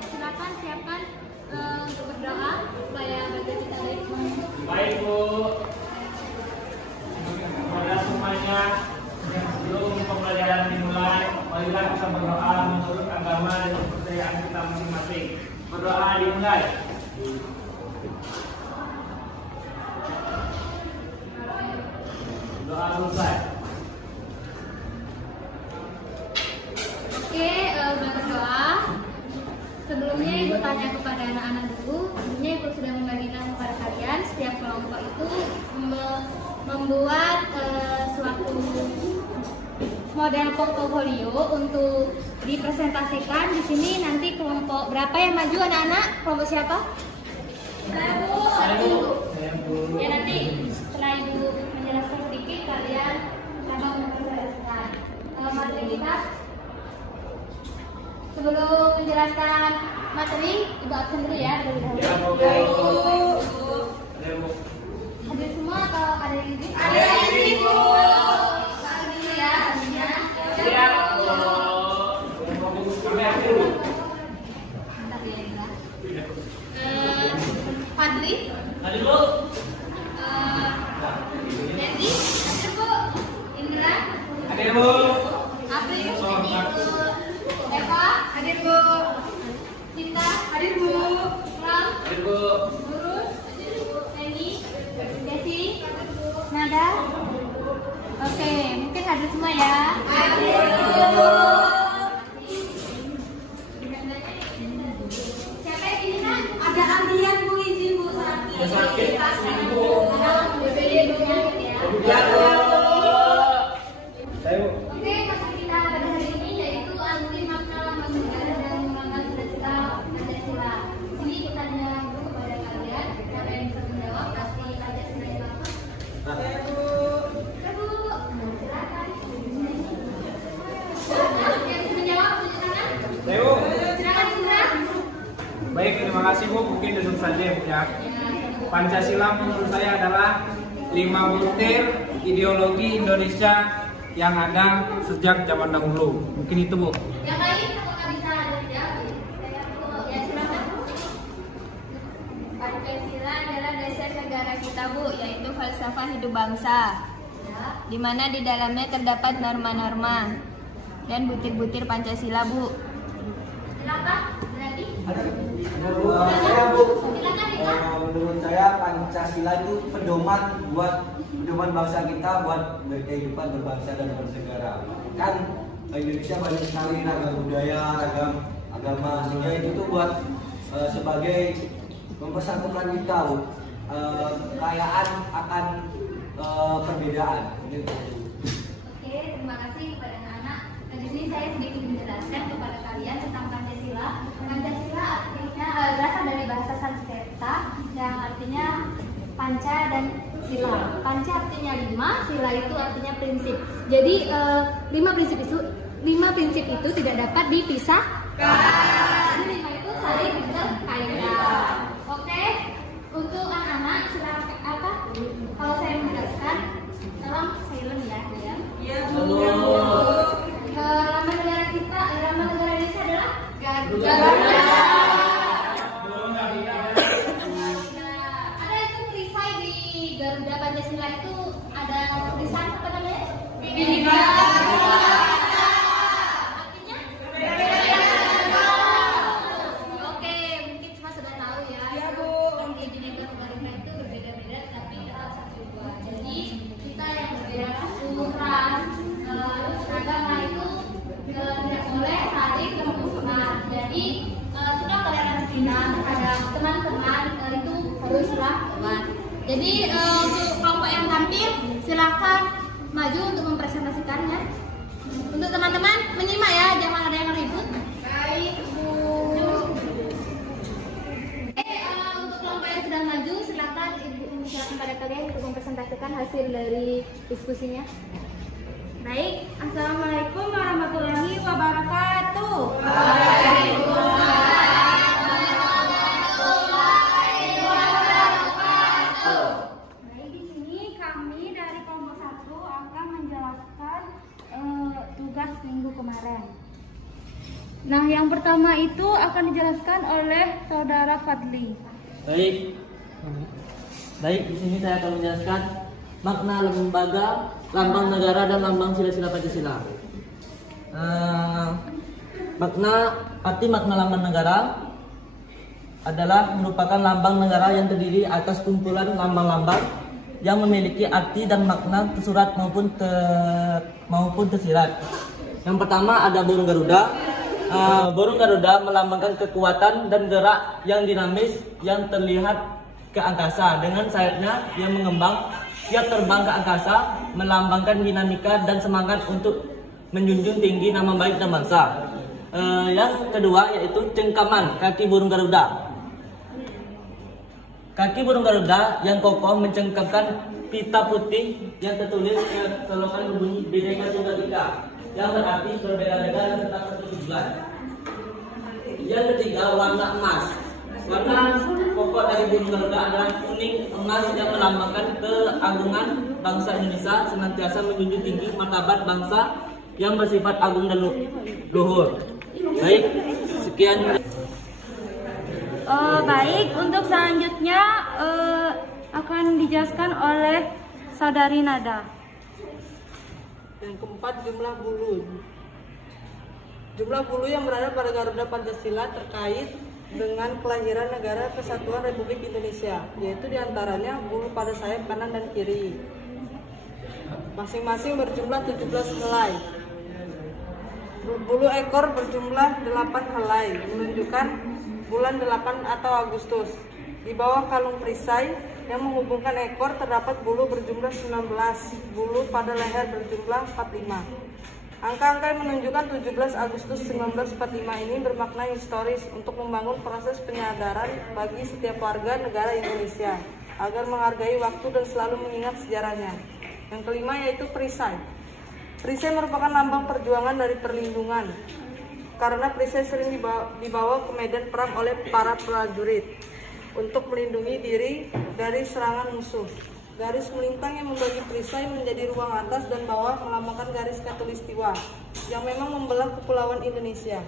Silakan siapkan untuk berdoa supaya baca kita baik. Baik Bu. Kepada semuanya, sebelum pembelajaran dimulai, marilah kita berdoa menurut agama dan kepercayaan kita masing-masing. Berdoa dimulai. Doa selesai. Oke, udah berdoa. Sebelumnya Ibu tanya kepada anak-anak dulu. Sebelumnya Ibu sudah membagikan kepada kalian setiap kelompok itu membuat suatu model portofolio untuk dipresentasikan. Di sini nanti kelompok berapa yang maju anak-anak? Kelompok siapa? Saya Bu. Ya nanti setelah Ibu menjelaskan sedikit kalian coba mempresentasikan. Materi kita. Sebelum menjelaskan materi, Ibu absen dulu ya. Hadir semua atau ada yang izin? Ada yang izin Bu. Saat dulu ya, hadirnya. Siap. Fadli. Hadir Bu. Dendi, hadir Bu. Indra. Hadir Bu. April. Eva. Hadir Bu. Cinta. Hadir Bu. Ram. Hadir Bu. Guru. Neni. Desi. Nada. Oke, mungkin hadir semua ya. Hadir Bu. Siapa yang ini nak? Ada ambian Bu, izin Bu sakit. Oke, masih kita pada hari ini yaitu anti makna negara dan mengangkat cita-cita Pancasila. Sini kita tanya dulu kepada kalian, siapa yang bisa menjawab pasti Pancasila itu apa? Saya Bu. Silakan. Yang bisa menjawab silakan. Saya Bu. Silakan Indra. Baik, terima kasih Bu. Mungkin duduk saja ya. Pancasila menurut saya adalah 5 butir ideologi Indonesia yang ada sejak zaman dahulu. Mungkin itu Bu. Yang lain apakah bisa dijawab? Ya silakan. Pancasila adalah dasar negara kita Bu, yaitu falsafah hidup bangsa, di mana di dalamnya terdapat norma-norma dan butir-butir Pancasila Bu. Silakan. Berarti. Saya Bu, Silakan Rika. menurut saya Pancasila itu pedoman bangsa kita buat berkehidupan berbangsa dan bernegara. Kan Indonesia banyak sekali ragam budaya, ragam agama, sehingga itu tuh buat sebagai mempersatukan kita, Bu. Kekayaan akan perbedaan. Gitu. Oke, terima kasih kepada anak-anak. Nah, di sini saya sedikit menjelaskan kepada kalian tentang Pancasila. Pancasila artinya berasal dari bahasa Sanskerta yang artinya panca dan sila. Panca artinya 5, sila itu artinya prinsip. Jadi 5 prinsip itu tidak dapat dipisahkan. Jadi 5 itu saling berkaitan. Oke, untuk anak-anak silakan apa? Kalau saya menjelaskan, tolong silent ya, diam. Iya, Bu. Lambang negara kita, lambang negara Indonesia adalah Garuda. Ada itu perisai di Garuda Pancasila itu ada tulisan apa namanya? Bhinneka. Artinya? Oke, mungkin semua sudah tahu ya. Iya Bu. Di Bhinneka Garuda itu berbeda-beda tapi tetap satu tujuan. Jadi kita yang berbeda suku, ras, agama itu tidak boleh saling bermusuhan. Jadi sudah toleransinya terhadap teman-teman itu harus lawan. Jadi untuk kelompok yang tampil silakan maju untuk mempresentasikannya. Untuk teman-teman menyimak ya, jangan ada yang ribut. Baik Bu. Untuk kelompok yang sudah maju silakan Ibu silakan pada kalian untuk mempresentasikan hasil dari diskusinya. Baik, Assalamualaikum warahmatullahi wabarakatuh. Waalaikumsalam. Baik, di sini kami dari kelompok 1 minggu kemarin. Nah, yang pertama itu akan dijelaskan oleh Saudara Fadli. Baik, di sini saya akan menjelaskan makna lembaga, lambang negara dan lambang sila-sila Pancasila. Arti makna lambang negara adalah merupakan lambang negara yang terdiri atas kumpulan lambang-lambang yang memiliki arti dan makna tersurat maupun tersirat. Yang pertama ada burung Garuda. Burung Garuda melambangkan kekuatan dan gerak yang dinamis yang terlihat ke angkasa dengan sayapnya yang mengembang. Siap terbang ke angkasa melambangkan dinamika dan semangat untuk menjunjung tinggi nama baik dan bangsa. Yang kedua yaitu cengkaman kaki burung Garuda. Kaki burung Garuda yang kokoh mencengkamkan pita putih yang tertulis kelokan berbunyi Bhinneka Tunggal Ika, yang berarti berbeda negara dan tetap satu tujuan. Yang ketiga warna emas. Warna pokok dari burung Garuda adalah kuning emas yang melambangkan keagungan bangsa Indonesia senantiasa menjunjung tinggi martabat bangsa yang bersifat agung dan luhur. Baik, sekian. Baik, untuk selanjutnya akan dijelaskan oleh Saudari Nada. Yang keempat, jumlah bulu. Jumlah bulu yang berada pada Garuda Pancasila terkait dengan kelahiran Negara Kesatuan Republik Indonesia, yaitu diantaranya bulu pada sayap kanan dan kiri. Masing-masing berjumlah 17 helai. Bulu ekor berjumlah 8 helai, menunjukkan bulan 8 atau Agustus. Di bawah kalung perisai yang menghubungkan ekor terdapat bulu berjumlah 19, bulu pada leher berjumlah 45. Angka-angka yang menunjukkan 17 Agustus 1945 ini bermakna historis untuk membangun proses penyadaran bagi setiap warga negara Indonesia agar menghargai waktu dan selalu mengingat sejarahnya. Yang kelima yaitu perisai. Perisai merupakan lambang perjuangan dari perlindungan, karena perisai sering dibawa ke medan perang oleh para prajurit untuk melindungi diri dari serangan musuh. Garis melintang yang membagi perisai menjadi ruang atas dan bawah melambangkan garis khatulistiwa yang memang membelah kepulauan Indonesia.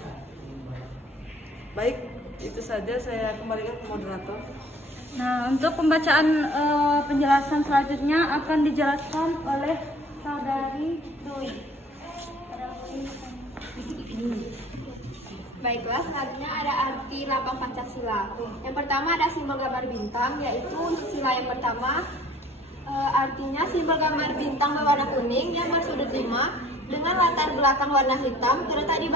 Baik, itu saja, saya kembalikan ke moderator. Nah, untuk pembacaan penjelasan selanjutnya akan dijelaskan oleh Saudari Dwi. Baiklah, selanjutnya ada arti lambang Pancasila. Yang pertama ada simbol gambar bintang, yaitu untuk sila yang pertama artinya simbol gambar bintang berwarna kuning yang bersudut 5 dengan latar belakang warna hitam terletak di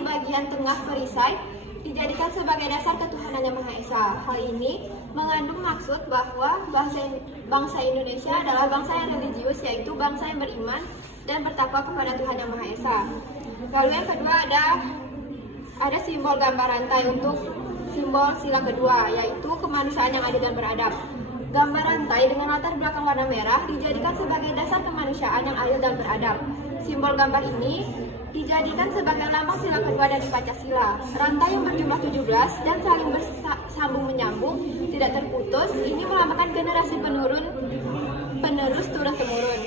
bagian tengah perisai dijadikan sebagai dasar ketuhanan Yang Maha Esa. Hal ini mengandung maksud bahwa bangsa Indonesia adalah bangsa yang religius, yaitu bangsa yang beriman dan bertakwa kepada Tuhan Yang Maha Esa. Lalu yang kedua ada simbol gambar rantai untuk simbol sila kedua, yaitu kemanusiaan yang adil dan beradab. Gambar rantai dengan latar belakang warna merah dijadikan sebagai dasar kemanusiaan yang adil dan beradab. Simbol gambar ini dijadikan sebagai lambang sila kedua dari Pancasila. Rantai yang berjumlah 17 dan saling bersambung menyambung, tidak terputus, ini melambangkan generasi penerus turun-temurun.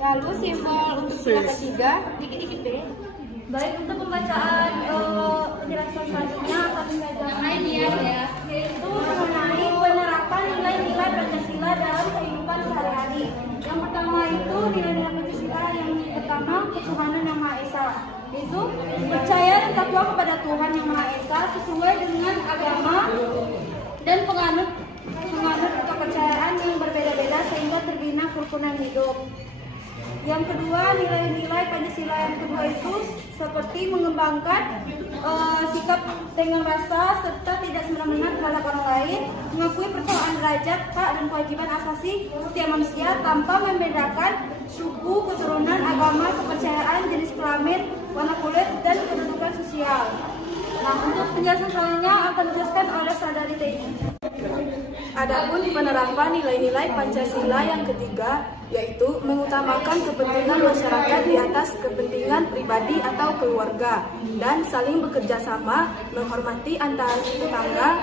Lalu simbol untuk sila ketiga, dikit-dikit deh. Baik, untuk pembacaan penjelasan selanjutnya akan dijelaskan yaitu mengenai penerapan nilai-nilai Pancasila dalam kehidupan sehari-hari. Yang pertama itu nilai-nilai Pancasila yang pertama ketuhanan Yang Maha Esa. Itu percaya dan takwa kepada Tuhan Yang Maha Esa sesuai dengan agama dan penganut kepercayaan yang berbeda-beda sehingga terbina kerukunan hidup. Yang kedua, nilai-nilai Pancasila yang kedua itu seperti mengembangkan sikap dengan rasa serta tidak semena-mena terhadap orang lain, mengakui persoalan derajat, hak dan kewajiban asasi setiap manusia tanpa membedakan suku, keturunan, agama, kepercayaan, jenis kelamin, warna kulit, dan kedudukan sosial. Nah, untuk penjelasan selanjutnya akan dijelaskan oleh Saudari Teni. Adapun penerapan nilai-nilai Pancasila yang ketiga, yaitu mengutamakan kepentingan masyarakat di atas kepentingan pribadi atau keluarga dan saling bekerja sama, menghormati antar tetangga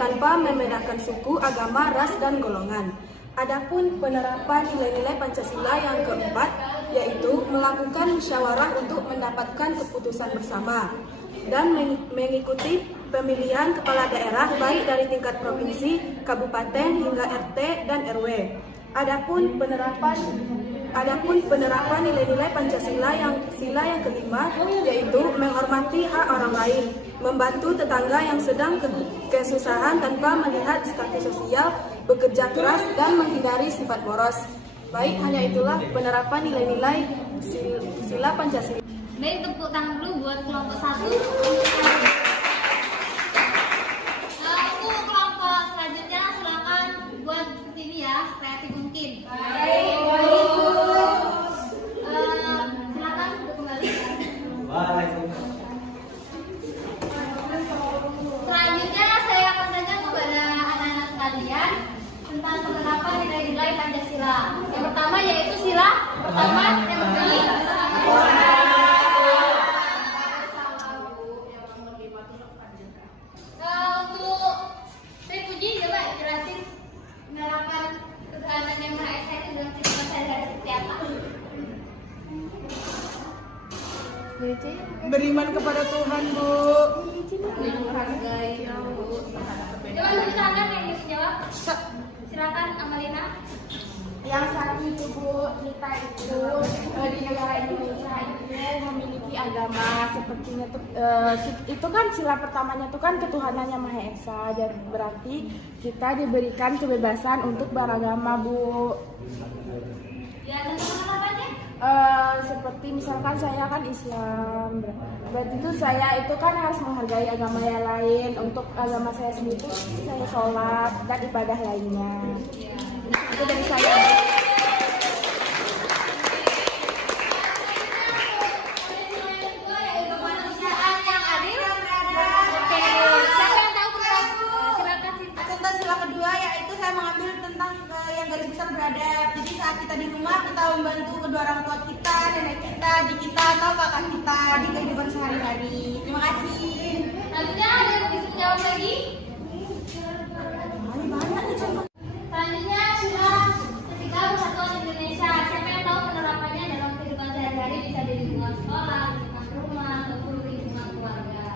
tanpa membedakan suku, agama, ras, dan golongan. Adapun penerapan nilai-nilai Pancasila yang keempat, yaitu melakukan musyawarah untuk mendapatkan keputusan bersama dan mengikuti pemilihan kepala daerah baik dari tingkat provinsi, kabupaten hingga RT dan RW. Adapun penerapan nilai-nilai Pancasila yang kelima, yaitu menghormati hak orang lain, membantu tetangga yang sedang kesusahan tanpa melihat status sosial, bekerja keras dan menghindari sifat boros. Baik, hanya itulah penerapan nilai-nilai sila Pancasila. Baik, tepuk tangan dulu buat kelompok 1. Untuk kelompok selanjutnya silakan buat ini ya, kreatif mungkin. Silakan kembali. Waalaikumsalam. Selanjutnya saya akan tanya kepada anak-anak sekalian tentang penerapan nilai-nilai Pancasila. Yang pertama yaitu sila pertama yang berbunyi untuk Sri Puji, coba jelasin penerapan ketuhanan yang Maha Esa itu dalam kehidupan sehari-hari seperti apa? Beriman kepada Tuhan, Bu. Menghargai Bu. Coba dulu tangan yang bisa jawab. Silakan Amalina. Yang satu itu Bu, kita itu di negara Indonesia itu memiliki agama sepertinya itu kan sila pertamanya itu kan ketuhanan yang Maha Esa, dan berarti kita diberikan kebebasan untuk beragama Bu. Ya, tentang penerapannya? Seperti misalkan saya kan Islam, berarti itu saya itu kan harus menghargai agama yang lain. Untuk agama saya sendiri itu saya sholat dan ibadah lainnya. Itu dari saya. Kemanusiaan yang adil. Oke, siapa yang tahu silakan. Contoh sila kedua yaitu saya mengambil tentang yang garis besar beradab. Jadi saat kita di rumah kita membantu kedua orang tua kita, nenek kita, adik kita atau kakak kita di kehidupan sehari-hari. Terima kasih. Selanjutnya ada yang bisa menjawab lagi? Selanjutnya sila ketiga Persatuan Indonesia. Siapa yang tahu penerapannya dalam kehidupan sehari-hari, bisa di lingkungan sekolah, lingkungan rumah, ataupun lingkungan keluarga.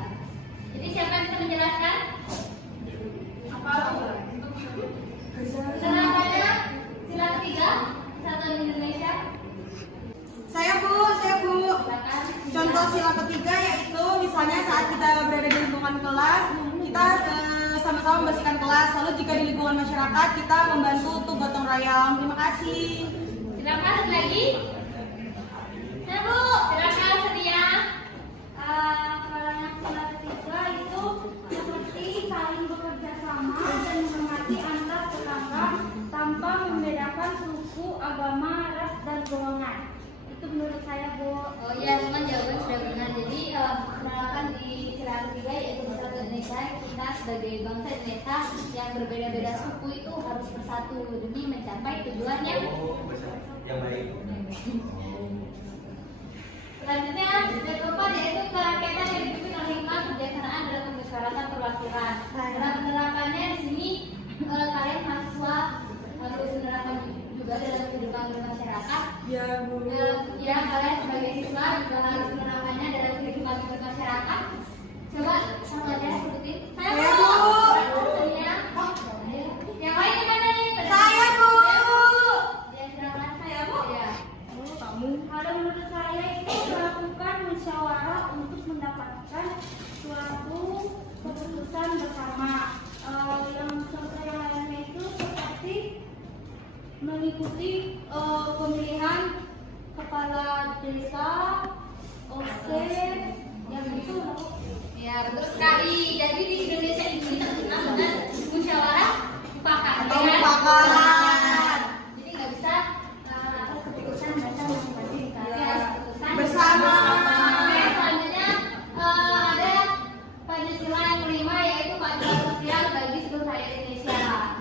Jadi siapa yang bisa menjelaskan? Penerapannya sila ketiga Persatuan Indonesia. Saya Bu. Silakan. Contoh sila ketiga yaitu misalnya saat kita berada di lingkungan kelas, kita sama-sama membersihkan kelas. Lalu jika di lingkungan masyarakat, kita membantu untuk gotong royong. Terima kasih. Silakan satu lagi. Ya Bu, silakan sedia. Kalau yang sila ketiga itu seperti saling bekerja sama dan menghormati antar tetangga tanpa membedakan suku, agama, ras, dan golongan. Itu menurut saya Bu. Oh iya, teman jawaban sudah benar. Jadi penerapan di sila ketiga yaitu Persatuan Indonesia, kita sebagai bangsa Indonesia yang berbeda-beda suku itu harus bersatu demi mencapai tujuan yang baik. Selanjutnya yang keempat yaitu kerakyatan yang dipimpin oleh hikmat kebijaksanaan dalam kemusyawaratan perwakilan. Dalam penerapannya di sini kalian mahasiswa harus menerapkan juga dalam kehidupan bermasyarakat. Ya, Bu. Ya, kalian sebagai siswa juga harus menerapkannya dalam kehidupan bermasyarakat. Coba sama aja sebutin. Saya Bu. Yang lain gimana nih? Saya Bu. Ya, silakan saya Bu. Ya. Kalau menurut saya itu melakukan musyawarah untuk mendapatkan suatu keputusan bersama. Yang contoh yang lainnya itu seperti mengikuti pemilihan kepala desa, OSIS, yang itu. Ya, betul sekali. Jadi di Indonesia ini kita terkenal dengan musyawarah mufakat. Jadi nggak bisa atas keputusan mereka masing-masing, tapi harus keputusan Bersama. Oke, selanjutnya ada Pancasila yang kelima yaitu Pancasila sosial bagi seluruh rakyat Indonesia.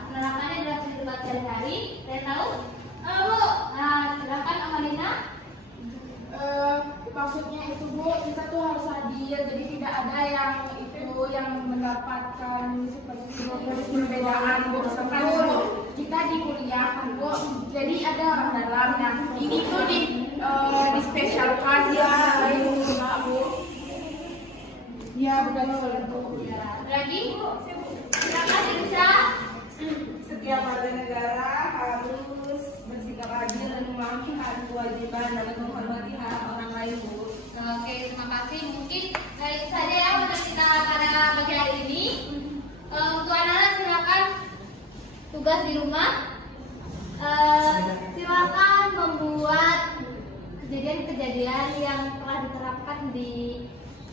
Penerapannya dalam kehidupan sehari-hari. Saya tahu? Bu. Nah, silakan Amalina. Maksudnya itu Bu, kita tuh harus hadir, jadi tidak ada yang itu yang mendapatkan seperti perbedaan betul. Kita dikuliahkan Bu. Jadi ada orang dalam. Nah, ini tuh di spesialkan ya Bu. Ya betul. Lagi? Silakan Irsa. Setiap warga negara harus bersikap adil dan memahami hak kewajiban dan menghormati hak orang lain Bu. Oke, terima kasih. Mungkin itu saja ya untuk kita pada pagi hari ini. Untuk anak-anak silakan tugas di rumah. Silakan membuat kejadian-kejadian yang telah diterapkan di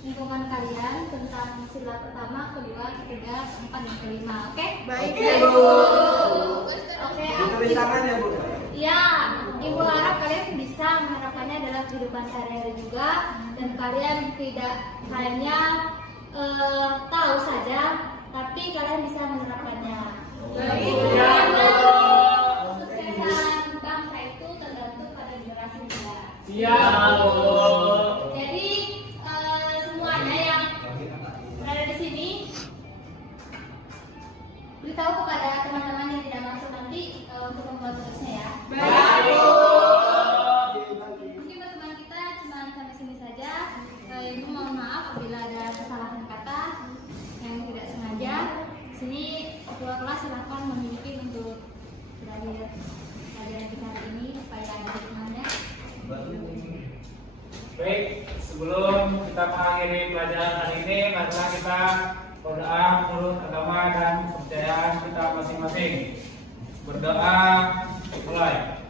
lingkungan kalian tentang sila pertama, kedua, ketiga, keempat, dan kelima. Oke? Baik Bu. Oke. Ditulis tangan ya Bu. Ya, Ibu harap kalian bisa menerapkannya dalam kehidupan sehari-hari juga, dan kalian tidak hanya tahu saja, tapi kalian bisa menerapkannya. Baik. Karena kesuksesan bangsa itu tergantung pada generasi muda. Siap. Jadi semuanya yang berada di sini beritahu kepada teman-teman yang tidak masuk nanti untuk membuat tugasnya ya. Mungkin teman kita cuma sampai sini saja. Ibu mohon maaf apabila ada kesalahan kata yang tidak sengaja. Sini ketua kelas silakan memiliki untuk berakhir pelajaran kita hari ini supaya ada hikmahnya. Baik, sebelum kita mengakhiri pelajaran hari ini, marilah kita berdoa menurut agama dan kepercayaan kita masing-masing. Berdoa, mulai.